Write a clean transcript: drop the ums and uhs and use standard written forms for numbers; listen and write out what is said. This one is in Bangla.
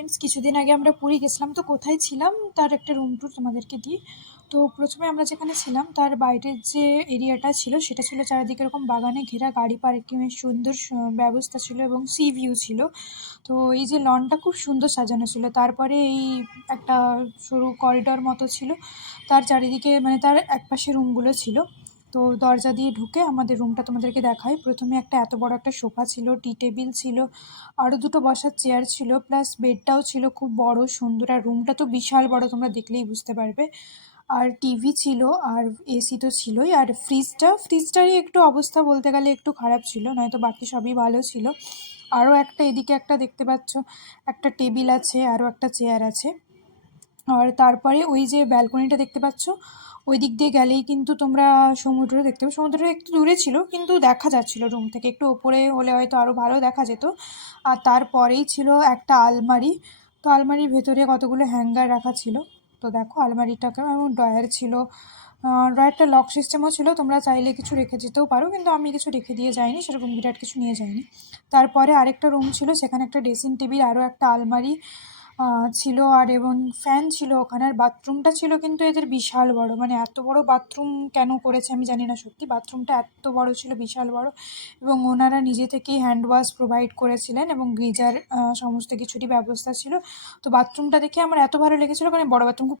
ফ্রেন্ডস, কিছুদিন আগে আমরা পুরী গেছিলাম। তো কোথায় ছিলাম তার একটা রুম ট্যুর তোমাদেরকে দিই। তো প্রথমে আমরা যেখানে ছিলাম তার বাইরের যে এরিয়াটা ছিল সেটা ছিল চারিদিকে এরকম বাগানে ঘেরা, গাড়ি পার্কিংয়ের সুন্দর ব্যবস্থা ছিল এবং সি ভিউ ছিল। তো এই যে লনটা খুব সুন্দর সাজানো ছিল। তারপরে এই একটা সরু করিডর মতো ছিল, তার চারিদিকে মানে তার একপাশে রুমগুলো ছিল। তো দরজা দিয়ে ঢুকে আমাদের রুমটা তোমাদেরকে দেখাই। প্রথমে একটা এত বড় একটা সোফা ছিল, টি টেবিল ছিল, আরও দুটো বসার চেয়ার ছিল, প্লাস বেডটাও ছিল খুব বড় সুন্দর। আর রুমটা তো বিশাল বড়, তোমরা দেখলেই বুঝতে পারবে। আর টিভি ছিল, আর এসি তো ছিলই। আর ফ্রিজটারই একটু অবস্থা বলতে গেলে একটু খারাপ ছিল, নয়তো বাকি সবই ভালো ছিল। আরও একটা এদিকে একটা দেখতে পাচ্ছ, একটা টেবিল আছে, আরও একটা চেয়ার আছে। আর তারপরে ওই যে ব্যালকনিটা দেখতে পাচ্ছ, ওই দিক দিয়ে গেলেই কিন্তু তোমরা সমুদ্র দেখতে পাবে। সমুদ্রটা একটু দূরে ছিল কিন্তু দেখা যাচ্ছিল রুম থেকে, একটু ওপরে হলে হয়তো আরও ভালো দেখা যেত। আর তারপরেই ছিল একটা আলমারি। তো আলমারির ভেতরে কতগুলো হ্যাঙ্গার রাখা ছিল। তো দেখো আলমারিটাকে, এবং ড্রয়ার ছিল। ড্রয়ারটা লক সিস্টেমও ছিল, তোমরা চাইলে কিছু রেখে যেতেও পারো, কিন্তু আমি কিছু রেখে দিয়ে যাইনি, সেরকম বিরাট কিছু নিয়ে যাইনি। তারপরে আরেকটা রুম ছিল, সেখানে একটা ড্রেসিং টেবিল, আরও একটা আলমারি ছিল, আর এবং ফ্যান ছিল ওখানে। আর বাথরুমটা ছিল কিন্তু এদের বিশাল বড়, মানে এত বড় বাথরুম কেন করেছে আমি জানি না, সত্যি বাথরুমটা এত বড় ছিল, বিশাল বড়। এবং ওনারা নিজে থেকেই হ্যান্ড ওয়াশ প্রোভাইড করেছিলেন এবং গিজার, সমস্ত কিছুরই ব্যবস্থা ছিল। তো বাথরুমটা দেখে আমার এত ভালো লেগেছিলো, কারণ বড় বাথরুম খুব